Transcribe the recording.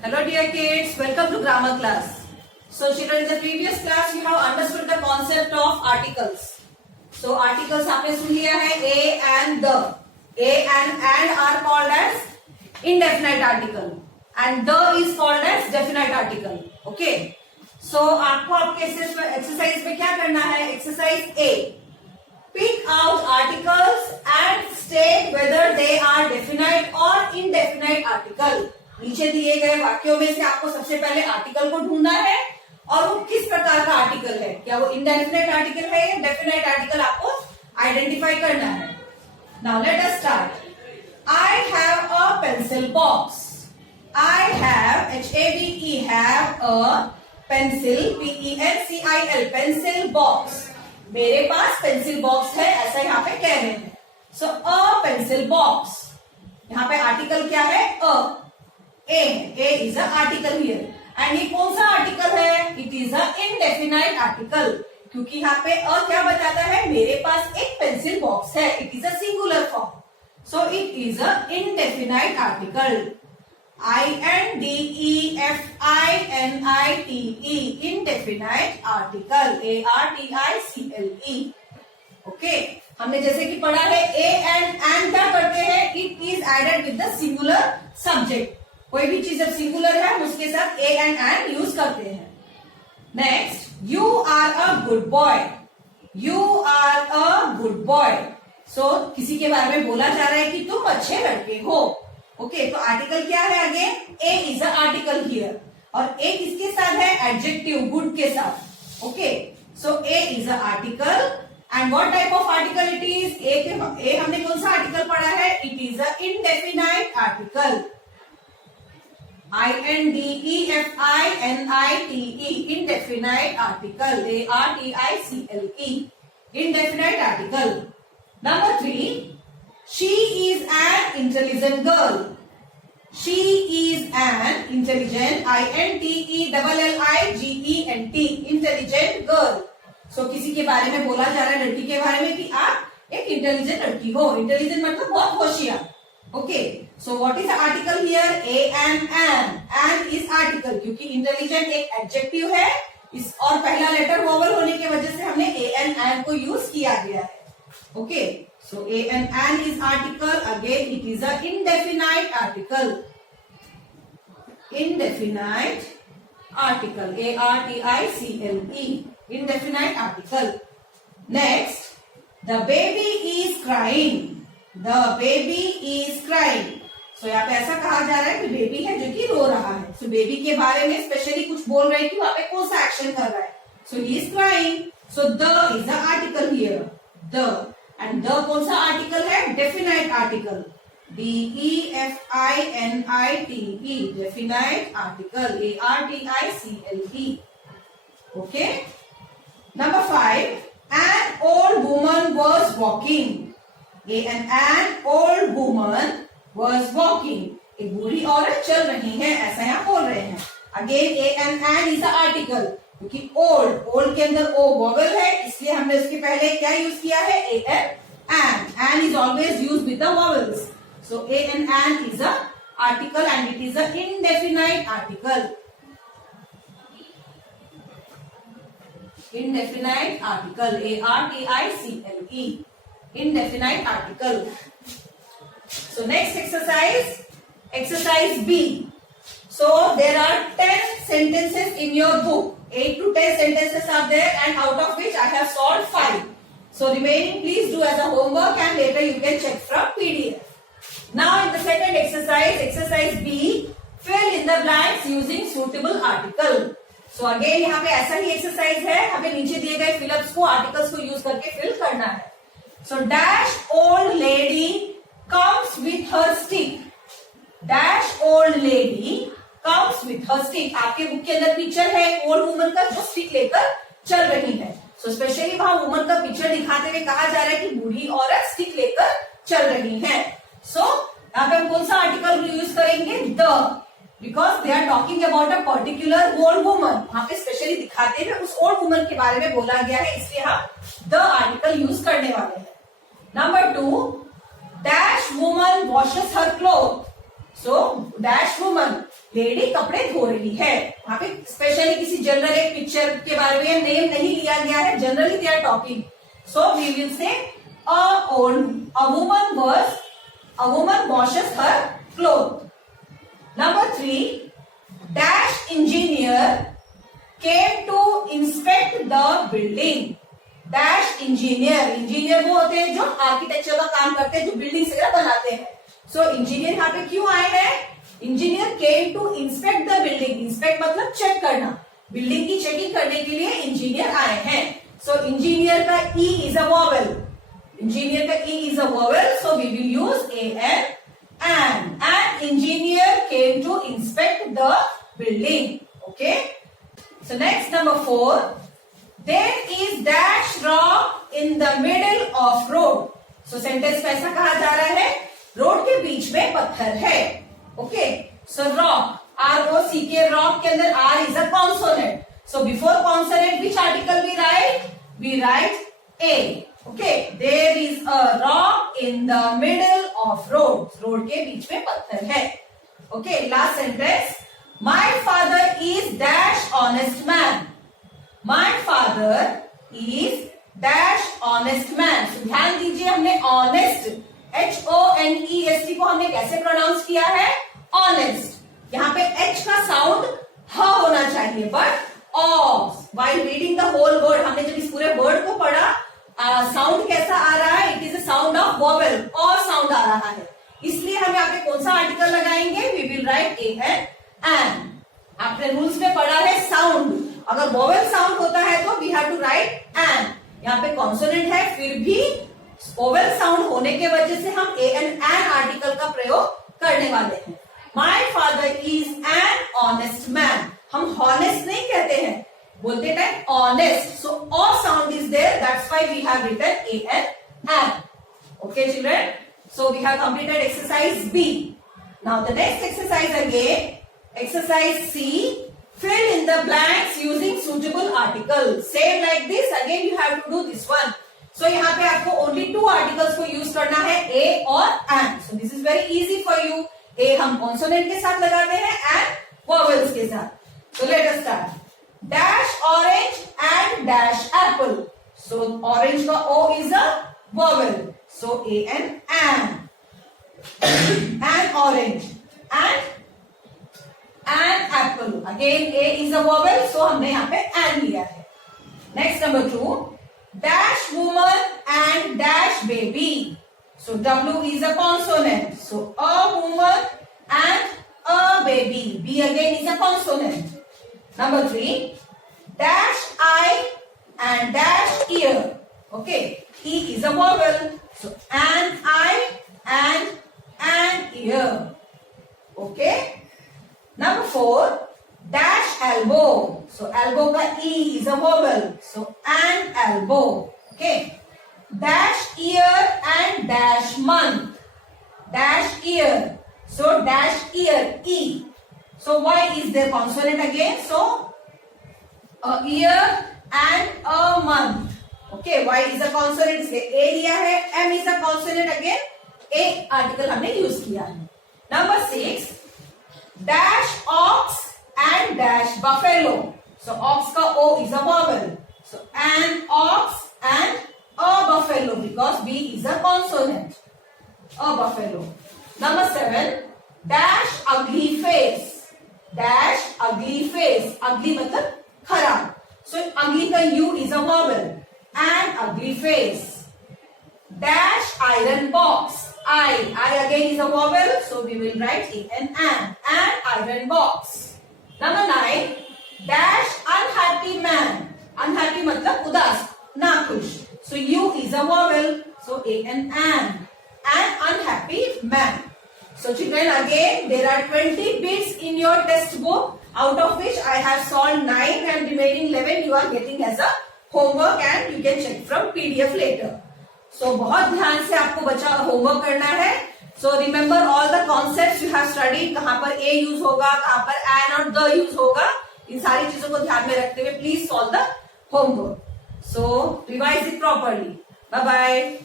Hello dear kids, welcome to grammar class. So children, in the previous class you have understood the concept of articles. So articles आपने सुन लिया है a and the. A and are called as indefinite article and the is called as definite article. Okay. So आपको आपके exercise में क्या करना है? Exercise A. Pick out articles and state whether they are definite or indefinite article. नीचे दिए गए वाक्यों में से आपको सबसे पहले आर्टिकल को ढूंढना है और वो किस प्रकार का आर्टिकल है, क्या वो इंडेफिनेट आर्टिकल है या डेफिनेट आर्टिकल आपको आइडेंटिफाई करना है. Now let us start. I have a pencil box. I have HAVE have a pencil PENCIL pencil box. मेरे पास पेंसिल बॉक्स है ऐसा यहाँ पे कह रहे हैं. सो अ पेंसिल बॉक्स. यहाँ पे आर्टिकल क्या है? अ. A is a article here. And ये कौन सा आर्टिकल है? It is a indefinite article, क्योंकि यहाँ पे अ क्या बताता है? मेरे पास एक पेंसिल बॉक्स है. It is a singular form, so it is a indefinite article. INDEFINITE indefinite article. ARTICLE. Okay, हमने जैसे कि पढ़ा है ए एंड क्या करते हैं? It is added with the singular subject. कोई भी चीज जब सिंगुलर है हम उसके साथ ए एंड यूज करते हैं. Next, you are a good boy. You are a good boy. So किसी के बारे में बोला जा रहा है कि तुम अच्छे लड़के हो. ओके, तो आर्टिकल क्या है? आगे A is a article here. और ए किसके साथ है? एडजेक्टिव गुड के साथ. Okay, so A is a article. And what type of article it is? A हमने कौन सा आर्टिकल पढ़ा है? It is a indefinite article. INDEFINITE indefinite article. ARTICLE indefinite article. Number 3, she is an intelligent girl. She is an intelligent INTELLIGENT intelligent girl. So किसी के बारे में बोला जा रहा है, लड़की के बारे में, कि आप एक इंटेलिजेंट लड़की हो. इंटेलिजेंट मतलब बहुत होशियार. Okay, so what is article here? A and is article, क्योंकि इंटेलिजेंट एक एडजेक्टिव है इस और पहला लेटर वोवल होने की वजह से हमने ए एंड को यूज किया गया है. Okay, so A and is article. Again it is a indefinite article. Indefinite article. ARTICLE indefinite article. Next, the baby is crying. The baby is crying. So यहाँ पे ऐसा कहा जा रहा है कि बेबी है जो कि रो रहा है. So बेबी के बारे में स्पेशली कुछ बोल रहे हैं कि वहां पे कौन सा एक्शन कर रहा है. So he is crying. So the is the article here. The and the कौन सा आर्टिकल है? Definite article. DEFINITE definite article. ARTICLE. Okay. Number 5, an old woman was walking. An old woman was walking. एक बूढ़ी औरत चल रही है ऐसा यहाँ बोल रहे हैं. Again an is a article, क्योंकि old के अंदर o वोवेल है इसलिए हमने उसके पहले क्या यूज किया है? an is always used with the vowels. So an is a article and it is a indefinite article. Indefinite article. ARTICLE indefinite article. So next exercise B. So there are 10 sentences in your book. 8 to 10 sentences are there and out of which I have solved 5. So remaining please do as a homework and later you can check from PDF. Now in the second exercise B, fill in the blanks using suitable article. So again यहाँ पे ऐसा ही exercise है. हमें नीचे दिए गए fill-ups को articles को यूज करके फिल करना है. So dash old lady comes with her stick. Dash old lady comes with her stick. आपके बुक के अंदर पिक्चर है ओल्ड वुमन का जो स्टिक लेकर चल रही है. So स्पेशली वहां वुमन का पिक्चर दिखाते हुए कहा जा रहा है कि बूढ़ी औरत स्टिक लेकर चल रही है. So यहाँ पे हम कौन सा आर्टिकल यूज करेंगे? The. Because they are talking about a particular old woman. वहां पे स्पेशली दिखाते हुए उस ओल्ड वुमन के बारे में बोला गया है इसलिए हम द आर्टिकल यूज करने वाले हैं. Number 2, dash woman washes her clothes. So dash woman, lady कपड़े धो रही है। वहां पे स्पेशली किसी जनरल एक पिक्चर के बारे में नेम नहीं लिया गया है, generally they are talking, so we will say a woman washes her clothes. Number 3, dash engineer came to inspect the building. Dash engineer वो होते हैं जो आर्किटेक्चर का काम करते हैं, जो बिल्डिंग वगैरह बनाते हैं। सो इंजीनियर यहाँ पे क्यों आए हैं? Engineer came to inspect the building. Inspect मतलब चेक करना, बिल्डिंग की चेकिंग करने के लिए इंजीनियर आए हैं। सो इंजीनियर का E is a vowel, engineer का E is a vowel, so we will use A an and engineer came to inspect the building. Okay, so next number 4, there is dash rock in the middle of road. So sentence में ऐसा कहा जा रहा है, road के बीच में पत्थर है। Okay, so rock, R-O-C-K, rock के अंदर R is a consonant. So before consonant which article we write? We write A. Okay, there is a rock in the middle of road. Road के बीच में पत्थर है। Okay, last sentence. My father is dash honest man. My father is dash honest man. So ध्यान दीजिए, हमने honest, H-O-N-E-S-T को हमने कैसे प्रोनाउंस किया है? Honest। यहाँ पे H का साउंड ह होना चाहिए, but of. While reading the whole word, हमने जब इस पूरे वर्ड को पढ़ा, साउंड कैसा आ रहा है? It is a sound of vowel, और साउंड आ रहा है, इसलिए हम यहाँ पे कौन सा आर्टिकल लगाएंगे? We will write a an. आपने रूल्स में पढ़ा है साउंड, अगर वॉवेल साउंड होता है तो we have to write an. यहाँ पे कॉन्सोनेंट है, फिर भी वॉवेल साउंड होने के वजह से हम ए एन आर्टिकल का प्रयोग करने वाले हैं। My father is an honest man. हम हॉनेस्ट नहीं कहते हैं, बोलते time honest, so o sound is there, that's why we have written a an. Okay children, so we have completed exercise B. Now the next exercise again, exercise C, fill in the blanks using suitable articles. Same like this, again you have to do this one. So यहाँ पे आपको only 2 articles को use करना है, A और and. So this is very easy for you. A हम consonant के साथ लगाते हैं and vowels के साथ. So let us start. Dash orange and dash apple. So orange का O is a vowel. So A and orange and apple. Again A is a vowel, so हमने यहाँ पे and लिया है. Next number 2, dash woman and dash baby. So W is a consonant. So a woman and a baby. B again is a consonant. Number 3, dash eye and dash ear. Okay, E is a vowel. So an eye and ear. Okay. Number 4, dash elbow. So elbow का E is a vowel. So an elbow. Okay. Dash ear and dash month. Dash ear. So dash ear E. So why is there consonant again? So a ear and a month. Okay, Y is a consonant, इसलिए A लिया है, M is a consonant, again A article हमने use किया है। Number 6, dash ox and dash buffalo. So ox का O is a vowel. So an ox and a buffalo, because B is a consonant. A buffalo. Number 7, dash ugly face. Dash ugly face. Ugly मतलब खराब. So ugly का U is a vowel. And ugly face. Dash iron box. I again is a vowel, so we will write it and iron box. Number 9, dash unhappy man. Unhappy मतलब उदास, नाखुश. So U is a vowel, so and unhappy man. So children, again there are 20 bits in your text book, out of which I have solved 9 and remaining 11 you are getting as a homework and you can check from PDF later. So बहुत ध्यान से आपको बच्चा homework करना है. So remember all the concepts you have studied. कहाँ पर A use होगा, कहाँ पर and और the यूज होगा, इन सारी चीजों को ध्यान में रखते हुए please solve the homework. So revise it properly. Bye bye.